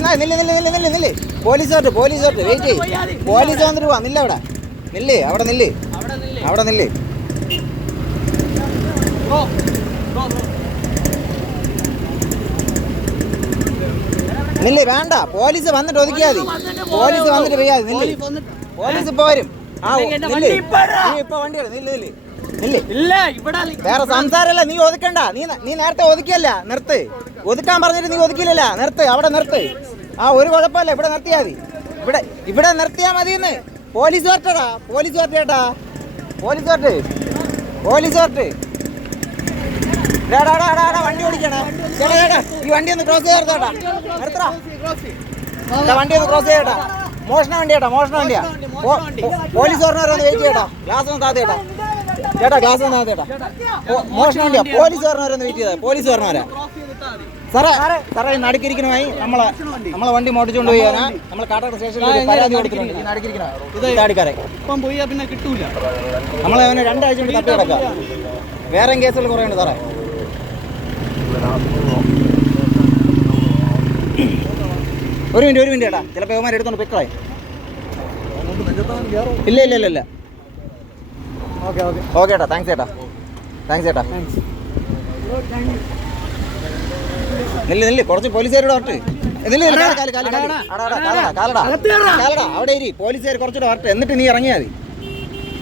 ഇരുന്നാ നില്ല് നില്ല് നില്ല് നില്ല് നില്ല്. വെയിറ്റ് പോലീസ് വന്നിട്ട് പോവാ നില്ല. അവിടെ. നില്ല് അവിടെ നില്ല്. അവിടെ നില്ലേ. നില്ല്. വേണ്ട. പോലീസ് വന്നിട്ട് ഒതുക്കിയാതി പോലീസ് വന്നിട്ട് പെയ്യാതെ നില്ല്. പോലീസ് പോലീസ് പോരും. ആ നില്ല്. ഇപ്പൊ. ഇപ്പൊ വണ്ടി. നില്ല് നില്ല്. വേറെ സംസാരമല്ല നീ ഒതുക്കണ്ട. നീ ന- നേരത്തെ ഒതുക്കിയല്ല നിർത്ത്. ഒതുക്കാൻ പറഞ്ഞിട്ട് നീ ഒതുക്കില്ലല്ല നിർത്ത് അവിടെ നിർത്ത്. ആ ഒരു കുഴപ്പമില്ല ഇവിടെ നിർത്തിയാ മതി. ഇവിടെ ഇവിടെ നിർത്തിയാ മതി എന്ന് പോലീസ് വരട്ടടാ പോലീസ് വരട്ടേട്ടാ പോലീസ് വരട്ട്. പോലീസ് വരട്ട്. വണ്ടി ഓടിക്കണേ. ചേട്ടാ ചേട്ടാ ഈ വണ്ടി ഒന്ന് ക്രോസ് ചെയ്തേട്ടാ നിർത്തടാ. വണ്ടി ഒന്ന് ക്രോസ് ചെയ്യട്ടാ മോഷണ വണ്ടിയാട്ടാ മോഷണ വണ്ടിയാ. പോലീസ് ഓർണർ ഒന്ന് വെയിറ്റ് ചെയ്യട്ടാ ഗ്ലാസ് ഒന്ന് താത്തേട്ടാ ചേട്ടാ ഗ്ലാസ് തന്നാ ചേട്ടാ. മോഷണം വണ്ടിയാ പോലീസ് പറഞ്ഞവരൊന്ന് വെയിറ്റ് ചെയ്താ പോലീസ് പറഞ്ഞവരാ. സാറേ സാറേ നടുക്കിരിക്കണമായി നമ്മളെ നമ്മളെ വണ്ടി മോട്ടിച്ചുകൊണ്ട് പോയി നമ്മൾ കാട്ടാട് സ്റ്റേഷനിൽ പരാതി നടുക്കിരിക്കണ. ഇപ്പം പോയാ പിന്നെ കിട്ടൂല. നമ്മളെ അവനെ രണ്ടാഴ്ച കൊണ്ട് തട്ടി കിടക്കാം വേറെ കേസുകൾ കുറേ ഉണ്ട് സാറേ. ഒരു മിനിറ്റ് ഒരു മിനിറ്റ് ചേട്ടാ. ചിലപ്പോൾ ഇവന്മാരെടുത്തോണ്ട് പൊയ്ക്കളായി ഇല്ല ഇല്ല ഇല്ല ഇല്ല. Okay okay. ഓക്കെ ചേട്ടാ താങ്ക്സ് ഏട്ടാ. താങ്ക്സ് ഏട്ടാ. നില്ല് നില്ല് കുറച്ച് പോലീസുകാരോട് കയറാ. അവിടെ ഇരി. പോലീസുകാർ കുറച്ചുകൂടെ വരട്ടെ. എന്നിട്ട് നീ ഇറങ്ങിയാൽ മതി.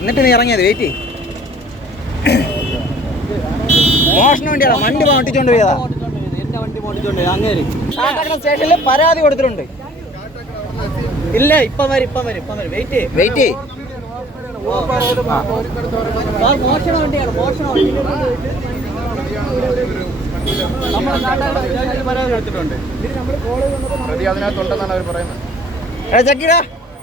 എന്നിട്ട് നീ ഇറങ്ങിയാൽ മതി. വെയിറ്റ് മോഷണം വേണ്ടിയാടാ. വണ്ടി മോട്ടിച്ചോണ്ട് പോയതാ. സ്റ്റേഷനിൽ പരാതി കൊടുത്തിട്ടുണ്ട്. ഇല്ല ഇപ്പം വരും ഇപ്പം വരും ഇപ്പം വരും. വെയിറ്റ് വെയിറ്റ് മോഷണ വണ്ടിയാണ് മോഷണ വണ്ടി ചക്കിടാ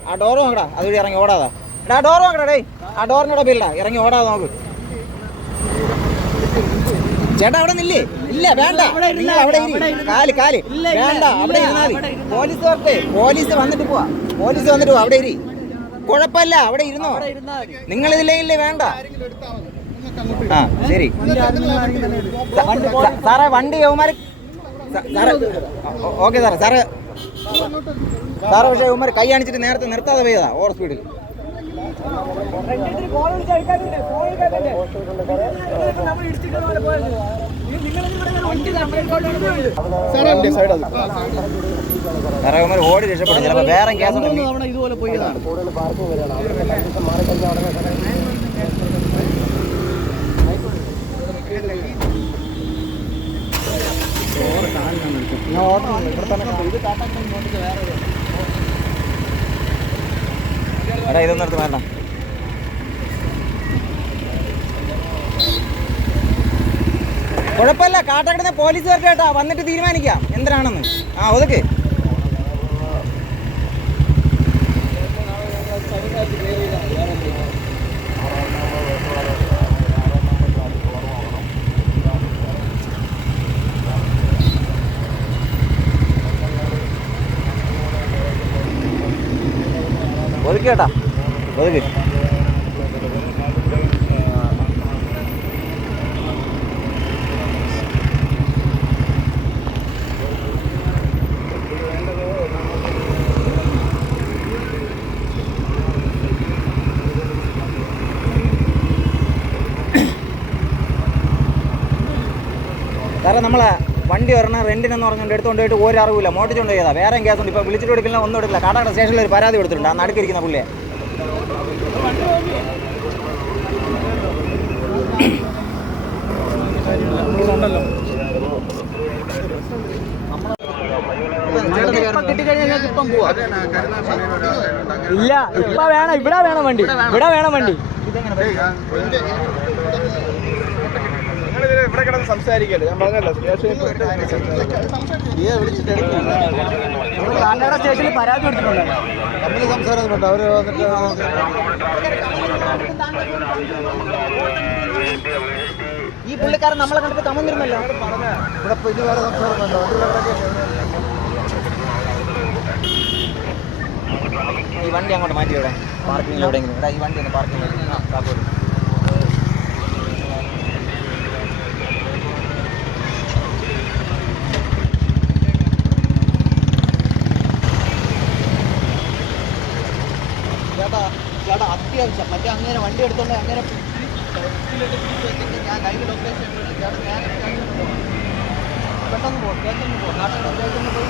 ആ ഡോറ് നോക്കടാ. അതുവഴി ഇറങ്ങി ഓടാതാ. എടാ ഡോർ നോക്കടാ ഡേ ആ ഡോറിനോടെ ബില്ലടാ ഇറങ്ങി ഓടാതെ നോക്ക്. ചേട്ടാ അവിടെ നില്ലേ. ഇല്ല വേണ്ട. അവിടെ നിങ്ങൾ കാൽ കാൽ. വേണ്ട അവിടെ ഇല്ല, ഇരുന്നാ മതി. അവിടെ ഇരുന്നാ പോലീസ് വരട്ടെ. പോലീസ് വന്നിട്ട് പോവാ. പോലീസ് വന്നിട്ട് പോവാ. അവിടെ ഇരി. കുഴപ്പമില്ല അവിടെ ഇരുന്നോ? നിങ്ങൾ ഇതിലേ വേണ്ട. ആ ശരി. സാറേ വണ്ടി സാറേ ഓക്കെ സാറേ സാറേ. സാറേ പക്ഷേ യവന്മാർ കൈ കാണിച്ചിട്ട് നേരത്തെ നിർത്താതെ പോയതാ ഓവർ സ്പീഡിൽ. വണ്ടി സൈഡ് അത് സാറേ യവന്മാർ ഓടി രക്ഷപ്പെടും. ചിലപ്പോൾ വേറെ തവണ ഇതുപോലെ പോയതാണ് എടാ ഇതൊന്നും എടുത്ത് വേണ്ട. കുഴപ്പമില്ല. കാട്ടാക്കടന്ന് പോലീസുകാർക്ക് കേട്ടാ വന്നിട്ട് തീരുമാനിക്കാം. എന്തിനാണെന്ന്? ആ ഒതുക്ക് ഒതുക്ക് കേട്ടാ. ഒതുക്ക് സാറേ നമ്മളെ വണ്ടി ഒരെണ്ണം റെന്റിനെന്ന് പറഞ്ഞുകൊണ്ട് എടുത്തുകൊണ്ട് പോയിട്ട് ഒരു അറിവില്ല മോട്ടിച്ചുകൊണ്ട് ചെയ്താൽ വേറെ കേസുണ്ട് ഇപ്പോൾ വിളിച്ചിട്ട് എടുക്കില്ല ഒന്നും എടുക്കില്ല കാട്ടാക്കട സ്റ്റേഷനിൽ ഒരു പരാതി കൊടുത്തിട്ടുണ്ട്. ആ നടുക്കിരിക്കുന്ന പുള്ളിയെ. ഇല്ല ഇപ്പൊ വേണം ഇവിടെ വേണം വണ്ടി. ഇവിടെ വേണം വണ്ടി. ഇവിടെ കിടന്ന് സംസാരിക്കല്ലേ? ഞാൻ പറഞ്ഞല്ലോ സ്റ്റേഷനിൽ പരാതി കൊടുത്തിട്ടുണ്ട്. തമ്മിൽ വന്നിട്ട് ഈ പുള്ളിക്കാരൻ നമ്മളെ കണ്ടിട്ട് തമന്നിരുന്നല്ലോ ഇവിടെ ഇപ്പൊ ഇനി വേറെ ഈ വണ്ടി അങ്ങോട്ട് മാറ്റി ഇവിടെ. പാർക്കിങ്ങിൽ എവിടെയെങ്കിലും. ഇവിടെ ഈ വണ്ടി ഒന്ന് പാർക്കിങ്ങിൽ മറ്റേ അങ്ങനെ വണ്ടി എടുത്തോണ്ട് അങ്ങനെ ഞാൻ ലൈവ് ലൊക്കേഷൻ പെട്ടെന്ന് പോകും സ്റ്റേഷനിൽ പോകും നാട്ടിൽ സ്റ്റേഷനിൽ പോയി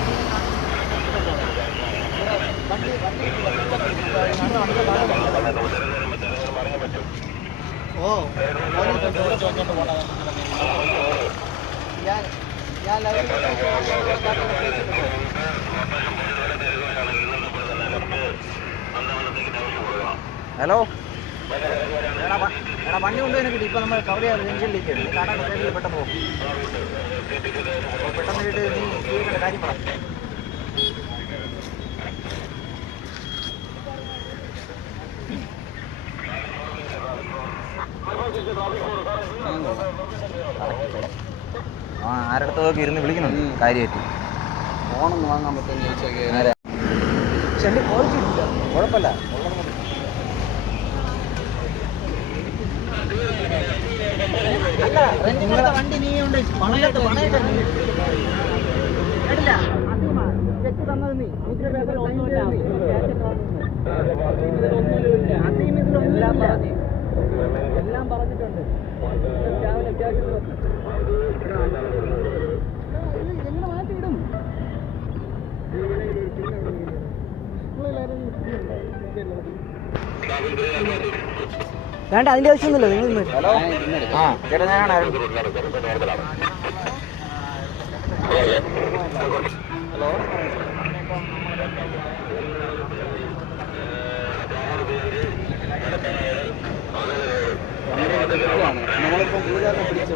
വണ്ടി വണ്ടി ഓ ഞാൻ ഞാൻ ലൈവ് ഹലോ എടാ വണ്ടി കൊണ്ടുപോയി കിട്ടി. ഇപ്പൊ നമ്മൾ കവർ ചെയ്യാൻ റേഞ്ചിലേക്ക് നീ കാണാൻ സൈഡിൽ പെട്ടെന്ന് പോകും. പെട്ടെന്ന് വീട്ട് നീ ജീവിക്കേണ്ട കാര്യം പറ. ആ ആരടുത്തൊക്കെ ഇരുന്ന് വിളിക്കുന്നുണ്ട്. കാര്യമായിട്ട്. ഫോണൊന്നും വാങ്ങാൻ പറ്റുമെന്ന് ക്വാളിറ്റി കുഴപ്പമില്ല ഉള്ളത് മതി. അല്ല നിങ്ങളുടെ വണ്ടി നീ ഉണ്ട് പണയിട്ട് പണയിട്ട് കേട്ടില്ല ചെക്ക് തന്നത് നീ നൂറ്റി പേപ്പർ ഒന്നുമില്ല എല്ലാം പറഞ്ഞിട്ടുണ്ട് രാവിലെ എങ്ങനെ മാറ്റിയിടും വേണ്ട അതിന്റെ ആവശ്യമൊന്നുമില്ല നിങ്ങൾ ആ ഹലോ. നമ്മളിപ്പം പുള്ളിക്കാരനെ പിടിച്ച്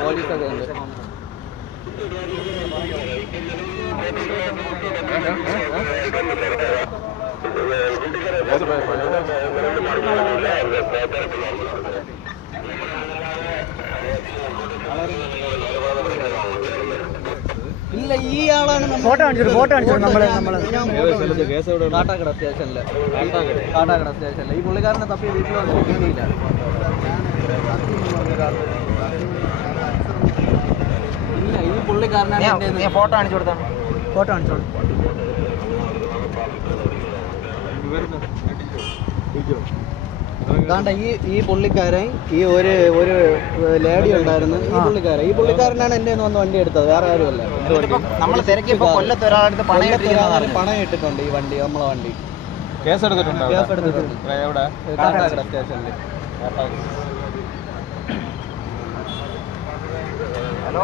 പോലീസൊക്കെ ഉണ്ട്. ഇല്ല ഈ ആളാണ് ഫോട്ടോ കാണിച്ചു ഫോട്ടോ കാണിച്ചു നമ്മൾ. നമ്മൾ കാട്ടാക്കട സ്റ്റേഷനിൽ. കാട്ടാക്കട. സ്റ്റേഷനിൽ. ഈ പുള്ളിക്കാരനെ തപ്പി വീട്ടിൽ വന്നിട്ട് കിട്ടിയില്ല ഇല്ല ഈ പുള്ളിക്കാരനാണ് എന്റെ നീ ഫോട്ടോ കാണിച്ചു കൊടുത്താണ് ഫോട്ടോ കാണിച്ചു കാണ്ട ഈ ഈ പുള്ളിക്കാരൻ ഈ ഒരു ഒരു ലേഡി ഉണ്ടായിരുന്നു. ഈ പുള്ളിക്കാരൻ. ഈ പുള്ളിക്കാരനാണ് എന്റെ വന്ന് വണ്ടി എടുത്തത്. വേറെ ആരുമല്ല. നമ്മൾ തിരക്കിയപ്പോ കൊല്ലത്ത് ഒരാളെടുത്ത് പണം പണം ഇട്ടിട്ടുണ്ട് ഈ വണ്ടി നമ്മളെ വണ്ടി. കേസ് എടുത്തിട്ടുണ്ട് കേസ് എടുത്തിട്ടുണ്ട്. സ്റ്റേഷനിൽ ഹലോ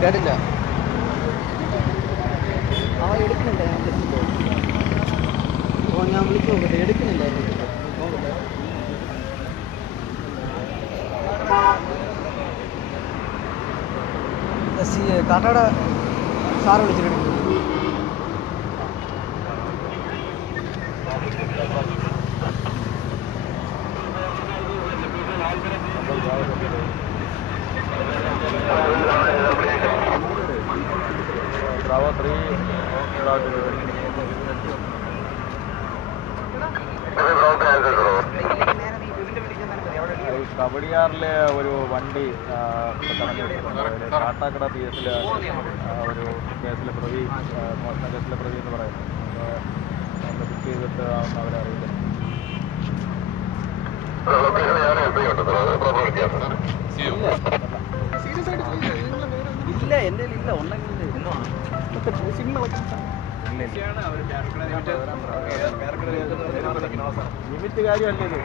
കേട്ടില്ല. ആ എടുക്കുന്നുണ്ട് ഞാൻ വിളിച്ചിട്ട്. ഓ ഞാൻ വിളിച്ചു നോക്കട്ടെ എടുക്കുന്നില്ല കാട്ടാടെ സാറ് വിളിച്ചിട്ടുണ്ട് ബ്രാവോ ത്രീ കബഡിയാറിലെ ഒരു വണ്ടി ആ, ഇപ്പൊ തടഞ്ഞു വെച്ചിട്ടുണ്ട്. അതിൽ കാട്ടാക്കട പി എസിലെ ഒരു കേസിലെ പ്രതി മോഷണ കേസിലെ പ്രതി എന്ന് പറയുന്നു. നമ്മൾ ബുക്ക് ചെയ്തിട്ട് അവരെ അറിയില്ല ഇല്ല എന്റെ ഇല്ല. ഉണ്ടെങ്കിൽ ലിമിറ്റ് കാര്യമല്ലേ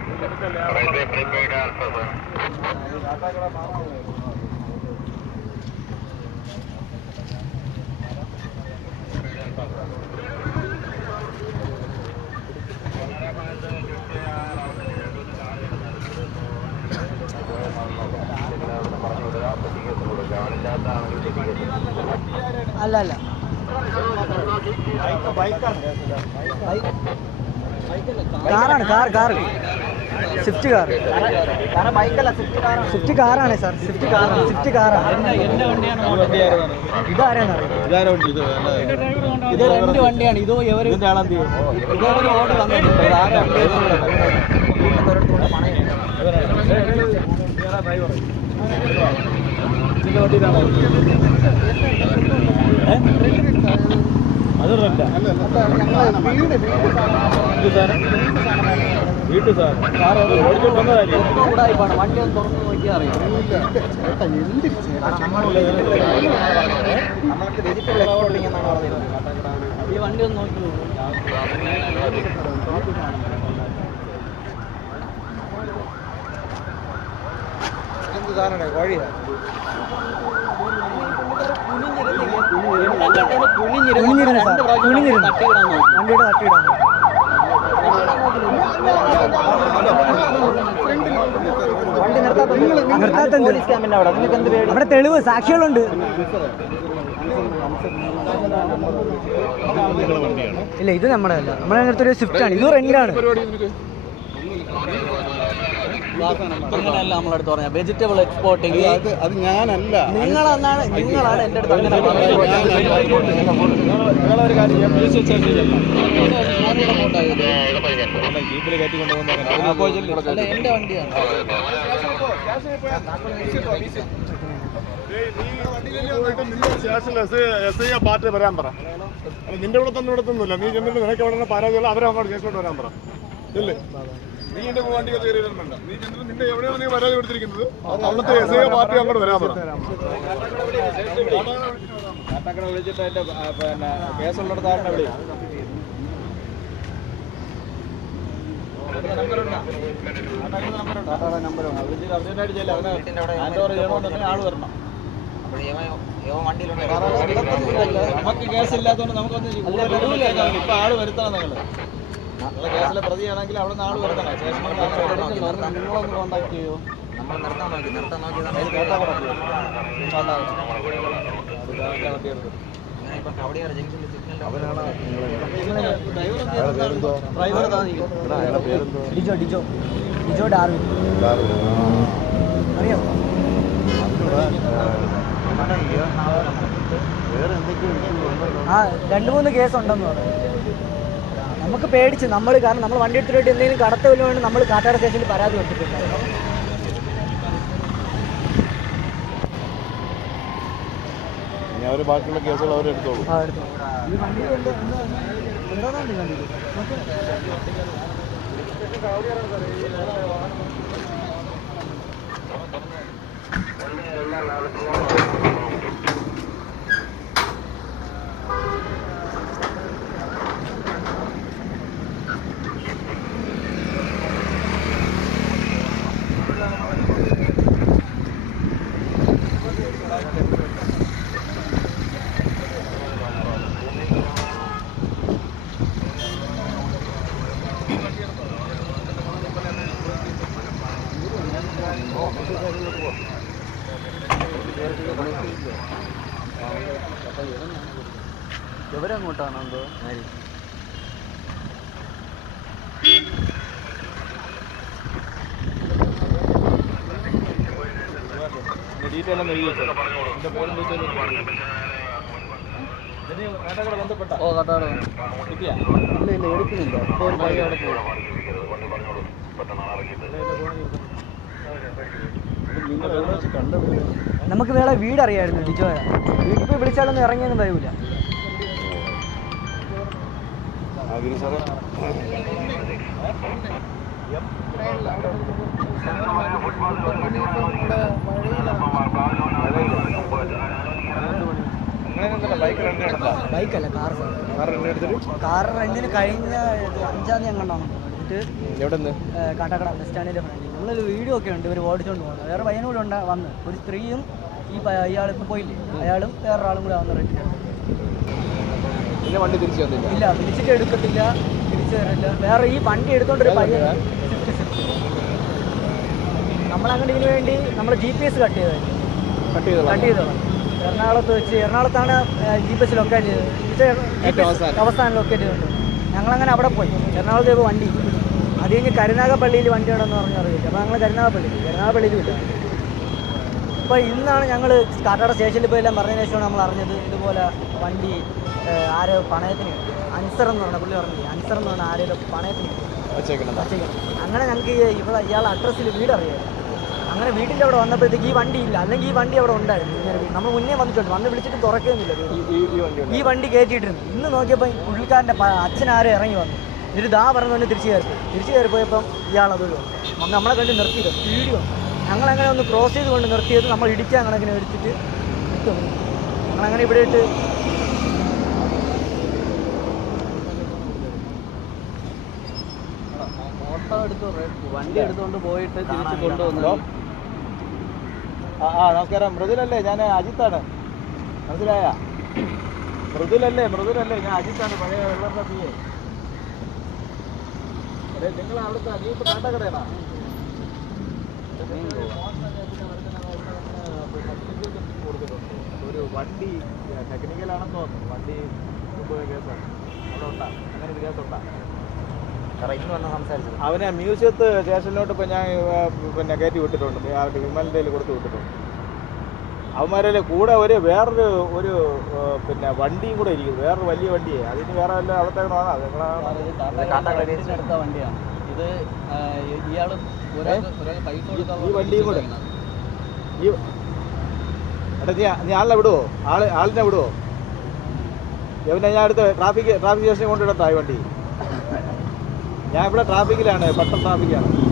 അല്ല അല്ല കാറാണ് car car. Swift car. Swift കാറാണ്. സാർ സ്വിഫ്റ്റ് കാറാണ് സ്വിഫ്റ്റ് കാറാണ്. ഇതാരാണ് ഇതാരാ ഇത് രണ്ട് വണ്ടിയാണ് ഇതോ ഇവർ ഇതിന്റെ ആളാ എന്ത് ചെയ്യും? ഇതോ ഒരു ഓട് വന്നിട്ടുണ്ട്. ആരാ? പണം അത് റെഡാ വീട്ടു സാർ സാർ ഓടിച്ചോണ്ട് വന്നതായിരിക്കും കൂടായിപ്പാണ് വണ്ടി ഒന്ന് തുറന്ന് നോക്കിയാൽ അറിയാം. ഈ വണ്ടി ഒന്ന് നോക്കി എന്ത് സാധനം കോഴിയാ കുനിഞ്ഞിരുന്ന് കുനിഞ്ഞിരുന്ന്. വണ്ടിയുടെ തട്ടിയിടാൻ അവിടെ. തെളിവ് സാക്ഷികളുണ്ട്. ഇല്ല ഇത് നമ്മുടെ അല്ല. നമ്മുടെ ഒരു സ്വിഫ്റ്റ് ആണ്. ഇത് റെന്റാണ് അങ്ങനെയല്ല നമ്മളടുത്ത് പറഞ്ഞ വെജിറ്റബിൾ എക്സ്പോർട്ടിങ് അത് അത് ഞാനല്ല. നിങ്ങളെന്നാണ് നിങ്ങളാണ് എന്റെ അടുത്ത് അങ്ങനെ നിങ്ങളൊരു കാര്യം ജീപ്പിൽ കയറ്റി കൊണ്ടുപോകുന്ന അല്ല എന്റെ വണ്ടിയാണ്. പാർട്ടി വരാൻ പറ. അല്ല, നിന്റെ ഇവിടെ തന്നെ ഇവിടെ തന്നില്ല. നീ ചെന്നിട്ട് നിനക്ക് അവിടെ പരാതികൾ അവരെ അങ്ങോട്ട് കേസോട്ട് വരാൻ പറ. ഇല്ലേ? നീ എന്റെ വണ്ടി കയറി വേണ്ട. നീ ചെന്നിട്ട് നിന്റെ എവിടെയാണ് നീ പരാതി കൊടുത്തിരിക്കുന്നത്? അവിടുത്തെ എസ് ഐ പാർട്ടി അങ്ങോട്ട് വരാൻ പറ. കാട്ടാക്കട വിളിച്ചിട്ട് അതിന്റെ ആ, പിന്നെ കേസുള്ളിടത്ത് ആരുടെ വിളി വിളിച്ചിട്ട് അർജന്റായിട്ട് ചെല്ലാം അവനെ ഹാൻഡ് ഓവർ ചെയ്യണമെന്നുണ്ടെങ്കിൽ ആൾ വരണം വണ്ടിയിലുണ്ട് നമുക്ക് കേസില്ലാത്തോണ്ട് നമുക്കൊന്നും ഇപ്പൊ ആൾ വരുത്തണം നിങ്ങളെ. കേസിലെ പ്രതിയാണെങ്കിൽ അവിടെ നാൾ സ്റ്റേഷനിൽ നിങ്ങളൊന്ന് കോണ്ടാക്ട് ചെയ്യോ? നമ്മൾ നിർത്താൻ നോക്കി നിർത്താൻ ഡിജോ ഡിജോ. ഡിജോ ഡാർവിൻ. അറിയോ ആ. രണ്ട് മൂന്ന് കേസ് ഉണ്ടെന്ന് പറഞ്ഞു. നമുക്ക് പേടിച്ച് നമ്മൾ കാരണം നമ്മൾ വണ്ടി എടുത്തിട്ട് എന്തെങ്കിലും കടത്ത വല്ലതും നമ്മൾ കാട്ടാട് സ്റ്റേഷനിൽ പരാതി കൊടുത്തിട്ടുണ്ടായിരുന്നു ഇനി അവർ ബാക്കിയുള്ള കേസുകൾ ഈ വണ്ടി കൊണ്ട് എന്താ എന്തോന്നാണ്ട് ഈ വണ്ടിയിൽ നോക്ക്. ഇവരങ്ങോട്ടാണോ എന്തോ ബന്ധപ്പെട്ട. ഓ കട്ടാടോ കിട്ടിയാ? ഇല്ല ഇല്ല എടുക്കുന്നില്ല. ഇപ്പോൾ ഒരു പയ്യ അവിടെ പോകും നമുക്ക് വേറെ വീട് അറിയായിരുന്നു ഡിജോ വീട്ടിൽ പോയി വിളിച്ചാലൊന്നും ഇറങ്ങിയൊന്നും ഗിരി സാറേ. ബൈക്കല്ല? കാർ കാർ റെന്റിന് കഴിഞ്ഞ അഞ്ചാം തീയതി എങ്ങാണ്ടാണ് കാട്ടാക്കട ബസ് സ്റ്റാൻഡിന്റെ ഫ്രണ്ടിൽ. നമ്മളൊരു വീഡിയോ ഒക്കെ ഉണ്ട് ഇവർ ഓടിച്ചുകൊണ്ട് പോകുന്നത്. വേറെ പയ്യനും കൂടെ ഉണ്ട് വന്ന്. ഒരു സ്ത്രീയും ഈ ഇയാൾ ഇപ്പൊ പോയില്ലേ? അയാളും വേറൊരാളും കൂടെ വന്ന് റെന്റിന് പിന്നെ വണ്ടി തിരിച്ചു വന്നില്ല? ഇല്ല വിളിച്ചിട്ട് എടുക്കത്തില്ല. തിരിച്ചു തരില്ല വേറെ ഈ വണ്ടി എടുത്തോണ്ടൊരു പയ്യൻ നമ്മളങ്ങോട്ട് ഇതിനു വേണ്ടി നമ്മൾ ജി പി എസ് കട്ട് ചെയ്തു കട്ട് ചെയ്തോളാം കട്ട് ചെയ്തോളാം എറണാകുളത്ത് വെച്ച് എറണാകുളത്താണ് ജി പി എസ് ലൊക്കേറ്റ് ചെയ്തത്. അവസാനം. ലൊക്കേറ്റ് ചെയ്തിട്ടുണ്ട് ഞങ്ങളങ്ങനെ അവിടെ പോയി. എറണാകുളത്ത് പോയി വണ്ടി. അത് കഴിഞ്ഞ് കരുനാഗപ്പള്ളിയിൽ വണ്ടി ഉണ്ടെന്ന് പറഞ്ഞ് അറിയില്ല. അപ്പോൾ ഞങ്ങൾ കരുനാഗപ്പള്ളി കരുനാഗപ്പള്ളിയിൽ വിട്ടു. അപ്പോൾ ഇന്നാണ് ഞങ്ങൾ കാട്ടാട സ്റ്റേഷനിൽ പോയി എല്ലാം പറഞ്ഞതിന് ശേഷമാണ് നമ്മൾ അറിഞ്ഞത് ഇതുപോലെ വണ്ടി ആരോ പണയത്തിന്. അൻസർ എന്ന് പറഞ്ഞ പുള്ളി പറഞ്ഞു. അൻസർ എന്ന് പറഞ്ഞ ആരോ പണയത്തിന് അങ്ങനെ ഞങ്ങൾക്ക് ഇവിടെ ഇയാളുടെ അഡ്രസ്സിൽ വീട് അറിയാം അങ്ങനെ വീട്ടിന്റെ അവിടെ വന്നപ്പോഴത്തേക്ക് ഈ വണ്ടി ഇല്ല. അല്ലെങ്കിൽ ഈ വണ്ടി അവിടെ ഉണ്ടായിരുന്നു. ഇങ്ങനെ നമ്മൾ മുന്നേ വന്നിട്ടുണ്ട്. വന്ന് വിളിച്ചിട്ട് തുറക്കുന്നില്ല ഈ ഈ വണ്ടി ഈ വണ്ടി കയറ്റിയിട്ടിരുന്നു. ഇന്ന് നോക്കിയപ്പോൾ പുള്ളിക്കാരന്റെ അച്ഛനാരും ഇറങ്ങി വന്നു. എന്നിട്ട് ദാ പറഞ്ഞു തന്നെ തിരിച്ചു കയറി. തിരിച്ചു കയറി പോയപ്പം ഇയാൾ അത് വന്നു. നമ്മളെ കണ്ട് നിർത്തിയത് വീഡിയോ ഞങ്ങളങ്ങനെ ഒന്ന് ക്രോസ് ചെയ്ത് കൊണ്ട് നിർത്തിയത് നമ്മൾ ഇടിക്കാൻ കണക്കിന് എടുത്തിട്ട് ഞങ്ങളങ്ങനെ ഇവിടെ ഇട്ട് എടുത്ത് വണ്ടി എടുത്തുകൊണ്ട് പോയിട്ട് തിരിച്ച് കൊണ്ടുവന്നു. ആ ആ നമസ്കാരം. മൃദുലല്ലേ? ഞാൻ അജിത്താണ്. മനസ്സിലായ? മൃദുലല്ലേ മൃദുലല്ലേ? ഞാൻ അജിത്താണ്. പഴയ വെള്ളറിന്റെ പിയെ എ നിങ്ങൾ അവിടുത്തെ നീ ഇപ്പൊ കാട്ടക്കടയാണോ കൊടുത്തിട്ടുണ്ട് ഒരു വണ്ടി ടെക്നിക്കലാണെന്ന് തോന്നുന്നു. വണ്ടി കേസാണ്. അവിടെ ഉണ്ടാ? അങ്ങനെ ഒരു കേസുണ്ടാ സാറേ ഇന്ന് വന്ന് സംസാരിച്ചത് അവനെ മ്യൂസിയത്ത് സ്റ്റേഷനിലോട്ട് ഇപ്പം ഞാൻ പിന്നെ കയറ്റി വിട്ടിട്ടുണ്ട്. അവരുടെ വിമലിന്റെ കയ്യിൽ കൊടുത്ത് വിട്ടിട്ടുണ്ട്. അവന്മാരെ കൂടെ ഒരു വേറൊരു ഒരു പിന്നെ വണ്ടിയും കൂടെ ഇരിക്കും വേറൊരു വലിയ വണ്ടിയെ. അതിന് വേറെ വല്ല അവിടുത്തെ വണ്ടിയാണ് ഇത് ഈ വണ്ടിയും കൂടെ. ഈ എടാ നീ നീ ആളിനെ വിടുവോ? ആൾ ആളിനെ വിടുവോ? എവനെ ഞാൻ അടുത്ത് ട്രാഫിക് ട്രാഫിക് സ്റ്റേഷനിൽ കൊണ്ടിടത്താ ഈ വണ്ടി. ഞാൻ ഇവിടെ ട്രാഫിക്കിലാണ് പട്ടം ട്രാഫിക്കാണ്